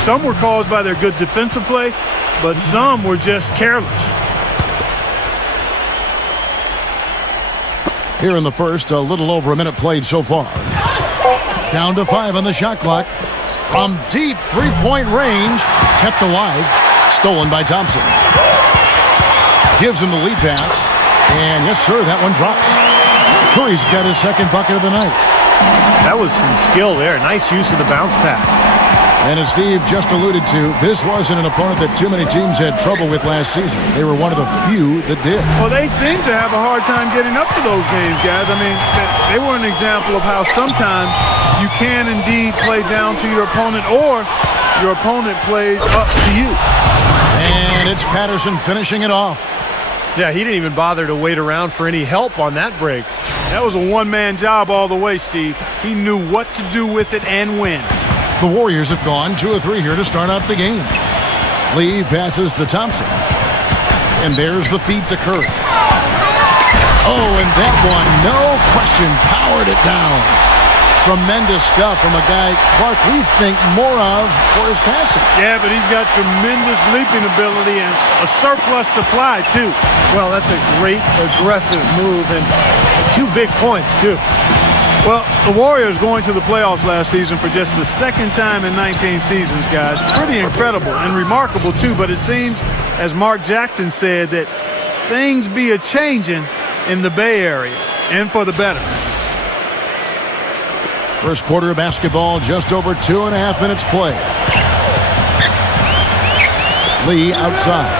Some were caused by their good defensive play, but some were just careless. Here in the first, a little over a minute played so far. Down to 5 on the shot clock. From deep three-point range, kept alive, stolen by Thompson. Gives him the lead pass, and yes, sir, that one drops. Curry's got his second bucket of the night. That was some skill there. Nice use of the bounce pass. And as Steve just alluded to, this wasn't an opponent that too many teams had trouble with last season. They were one of the few that did. Well, they seem to have a hard time getting up to those games, guys. I mean, they were an example of how sometimes you can indeed play down to your opponent, or your opponent plays up to you. And it's Patterson finishing it off. Yeah, he didn't even bother to wait around for any help on that break. That was a one-man job all the way, Steve. He knew what to do with it and when. The Warriors have gone 2 of 3 here to start out the game. Lee passes to Thompson. And there's the feed to Curry. Oh, and that one, no question, powered it down. Tremendous stuff from a guy, Clark, we think more of for his passing. Yeah, but he's got tremendous leaping ability and a surplus supply, too. Well, that's a great aggressive move, and 2 big points, too. Well, the Warriors going to the playoffs last season for just the second time in 19 seasons, guys. Pretty incredible and remarkable, too. But it seems, as Mark Jackson said, that things be a-changing in the Bay Area, and for the better. First quarter of basketball, just over 2.5 minutes play. Lee outside.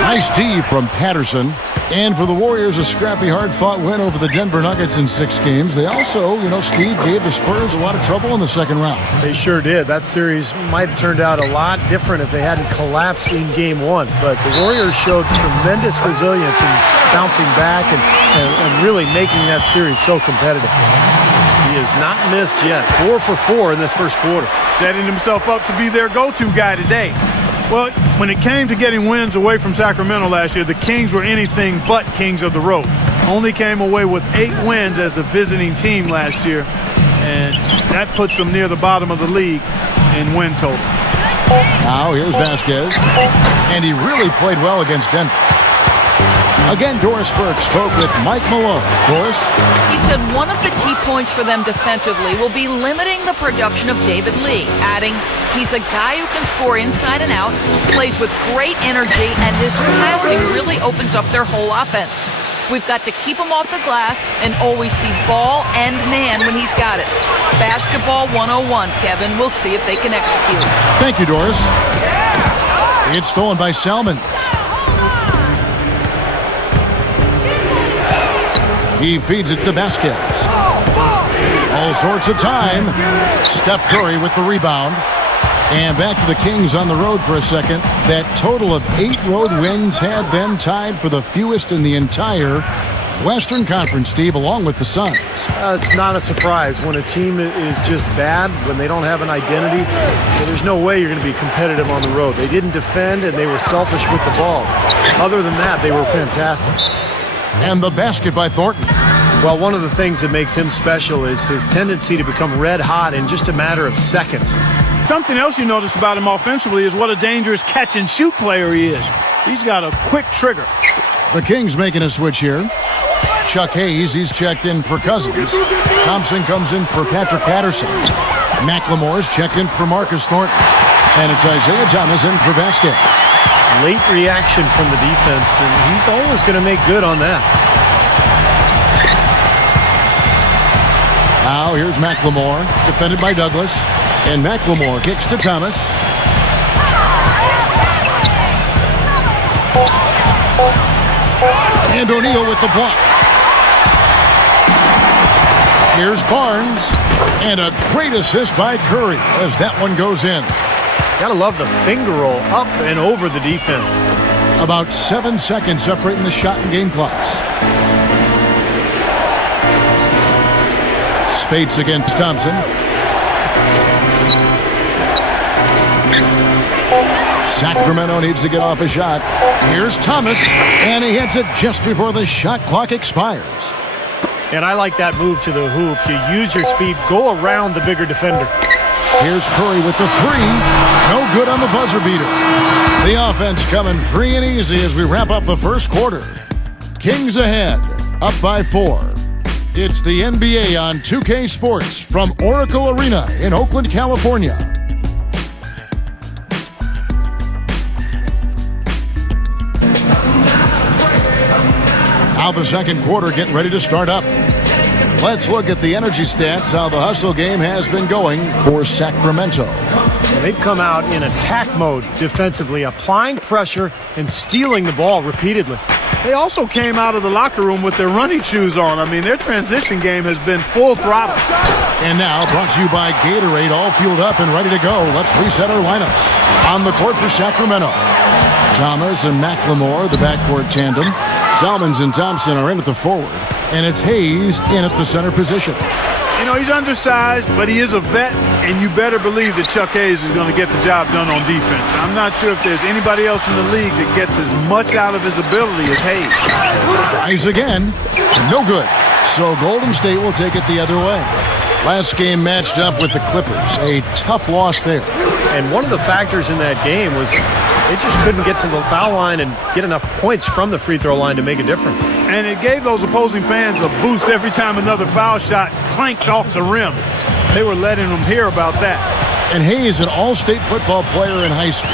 Nice D from Patterson. And for the Warriors, a scrappy, hard-fought win over the Denver Nuggets in 6 games. They also, Steve, gave the Spurs a lot of trouble in the second round. They sure did. That series might have turned out a lot different if they hadn't collapsed in game 1. But the Warriors showed tremendous resilience in bouncing back and really making that series so competitive. He has not missed yet. 4 for 4 in this first quarter. Setting himself up to be their go-to guy today. Well, when it came to getting wins away from Sacramento last year, the Kings were anything but kings of the road. Only came away with 8 wins as the visiting team last year, and that puts them near the bottom of the league in win total. Now here's Vasquez, and he really played well against Denver. Again, Doris Burke spoke with Mike Malone. Doris? He said one of the key points for them defensively will be limiting the production of David Lee, adding he's a guy who can score inside and out, plays with great energy, and his passing really opens up their whole offense. We've got to keep him off the glass and always see ball and man when he's got it. Basketball 101, Kevin. We'll see if they can execute. Thank you, Doris. It's stolen by Salmons. He feeds it to Vasquez. All sorts of time. Steph Curry with the rebound. And back to the Kings on the road for a second. That total of 8 road wins had them tied for the fewest in the entire Western Conference, Steve, along with the Suns. It's not a surprise when a team is just bad, when they don't have an identity. There's no way you're going to be competitive on the road. They didn't defend, and they were selfish with the ball. Other than that, they were fantastic. And the basket by Thornton. Well, one of the things that makes him special is his tendency to become red hot in just a matter of seconds. Something else you notice about him offensively is what a dangerous catch-and-shoot player he is. He's got a quick trigger. The Kings making a switch here. Chuck Hayes, he's checked in for Cousins. Thompson comes in for Patrick Patterson. McLemore's checked in for Marcus Thornton. And it's Isaiah Thomas in for Vasquez. Late reaction from the defense, and he's always going to make good on that. Now here's McLemore, defended by Douglas. And McLemore kicks to Thomas. And O'Neal with the block. Here's Barnes. And a great assist by Curry as that one goes in. Gotta love the finger roll up and over the defense. About 7 seconds separating the shot and game clocks. Spates against Thompson. Sacramento needs to get off a shot. Here's Thomas, and he hits it just before the shot clock expires. And I like that move to the hoop. You use your speed, go around the bigger defender. Here's Curry with the three. No good on the buzzer beater. The offense coming free and easy as we wrap up the first quarter. Kings ahead, up by 4. It's the NBA on 2K Sports from Oracle Arena in Oakland, California. Now the second quarter getting ready to start up. Let's look at the energy stats, how the hustle game has been going for Sacramento. They've come out in attack mode defensively, applying pressure and stealing the ball repeatedly. They also came out of the locker room with their running shoes on. I mean, their transition game has been full throttle. And now, brought to you by Gatorade, all fueled up and ready to go. Let's reset our lineups. On the court for Sacramento, Thomas and McLemore, the backcourt tandem. Salmons and Thompson are in at the forward. And it's Hayes in at the center position. You know, he's undersized, but he is a vet, and you better believe that Chuck Hayes is going to get the job done on defense. I'm not sure if there's anybody else in the league that gets as much out of his ability as Hayes. Tries again. No good. So Golden State will take it the other way. Last game matched up with the Clippers. A tough loss there. And one of the factors in that game was they just couldn't get to the foul line and get enough points from the free throw line to make a difference. And it gave those opposing fans a boost every time another foul shot clanked off the rim. They were letting them hear about that. And Hayes, an all-state football player in high school.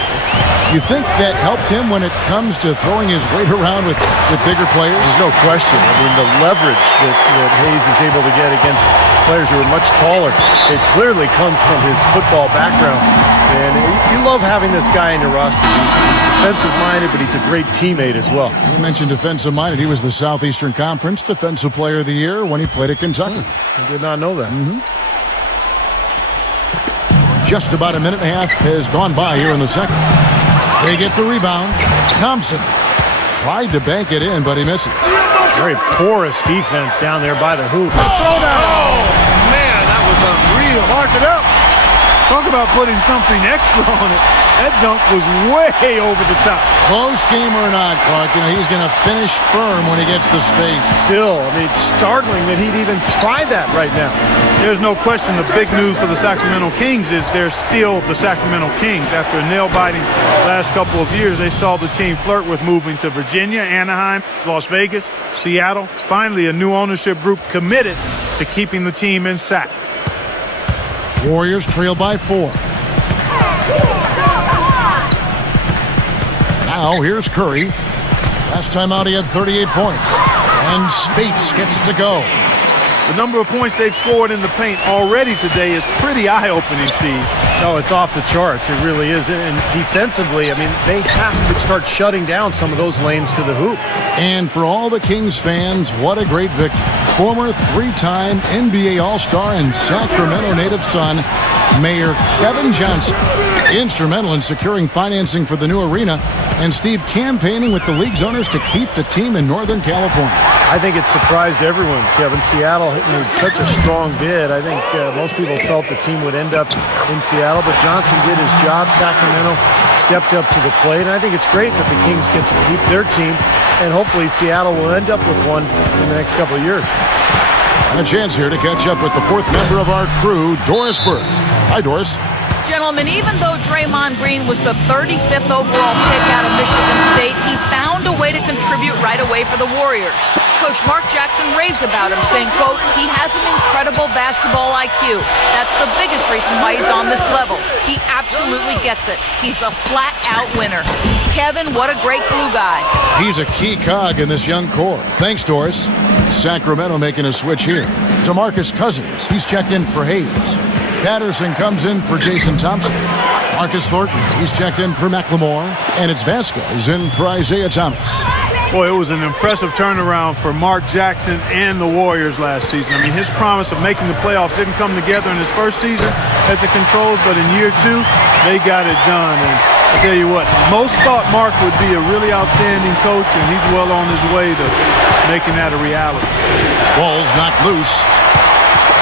You think that helped him when it comes to throwing his weight around with bigger players? There's no question. I mean, the leverage that Hayes is able to get against players who are much taller, it clearly comes from his football background. And you love having this guy in your roster. He's defensive-minded, but he's a great teammate as well. You mentioned defensive-minded. He was the Southeastern Conference Defensive Player of the Year when he played at Kentucky. I did not know that. Just about a minute and a half has gone by here in the second. They get the rebound. Thompson tried to bank it in, but he misses. Very porous defense down there by the hoop. Oh, man, that was unreal. Mark it up. Talk about putting something extra on it. That dunk was way over the top. Close game or not, Clark, he's going to finish firm when he gets the space. Still, I mean, it's startling that he'd even try that right now. There's no question the big news for the Sacramento Kings is they're still the Sacramento Kings. After a nail-biting last couple of years, they saw the team flirt with moving to Virginia, Anaheim, Las Vegas, Seattle. Finally, a new ownership group committed to keeping the team in Sac. Warriors trail by 4. Now here's Curry. Last time out he had 38 points. And Spates gets it to go. The number of points they've scored in the paint already today is pretty eye-opening, Steve. No, it's off the charts. It really is. And defensively, I mean, they have to start shutting down some of those lanes to the hoop. And for all the Kings fans, what a great victory. Former 3-time NBA All-Star and Sacramento native son, Mayor Kevin Johnson, instrumental in securing financing for the new arena, and Steve campaigning with the league's owners to keep the team in Northern California. I think it surprised everyone, Kevin. Seattle made such a strong bid. I think most people felt the team would end up in Seattle, but Johnson did his job. Sacramento stepped up to the plate, and I think it's great that the Kings get to keep their team, and hopefully Seattle will end up with one in the next couple of years. And a chance here to catch up with the fourth member of our crew, Doris Burke. Hi, Doris. Gentlemen, even though Draymond Green was the 35th overall pick out of Michigan State, he found a way to contribute right away for the Warriors. Coach Mark Jackson raves about him, saying, quote, he has an incredible basketball IQ. That's the biggest reason why he's on this level. He absolutely gets it. He's a flat-out winner. Kevin, what a great glue guy. He's a key cog in this young core. Thanks, Doris. Sacramento making a switch here. DeMarcus Cousins, he's checked in for Hayes. Patterson comes in for Jason Thompson. Marcus Thornton, he's checked in for McLemore. And it's Vasquez in for Isaiah Thomas. Boy, it was an impressive turnaround for Mark Jackson and the Warriors last season. I mean, his promise of making the playoffs didn't come together in his first season at the Controls, but in year 2, they got it done. And I tell you what, most thought Mark would be a really outstanding coach, and he's well on his way to making that a reality. Ball's knocked loose.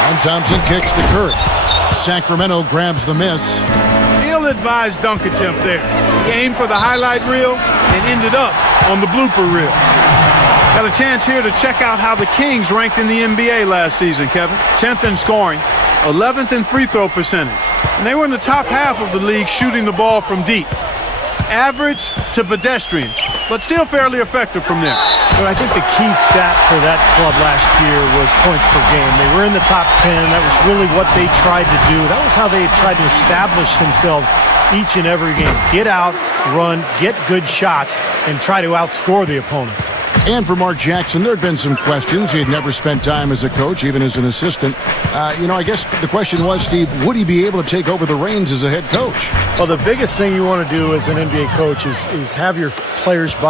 And Thompson kicks to Curry. Sacramento grabs the miss. Ill-advised dunk attempt there. Aimed for the highlight reel and ended up on the blooper reel. Got a chance here to check out how the Kings ranked in the NBA last season, Kevin. 10th in scoring, 11th in free throw percentage. And they were in the top half of the league shooting the ball from deep. Average to pedestrian, but still fairly effective from there. But I think the key stat for that club last year was points per game. They were in the top 10. That was really what they tried to do. That was how they tried to establish themselves each and every game. Get out, run, get good shots, and try to outscore the opponent. And for Mark Jackson, there had been some questions. He had never spent time as a coach, even as an assistant. I guess the question was, Steve, would he be able to take over the reins as a head coach? Well, the biggest thing you want to do as an NBA coach is have your players buy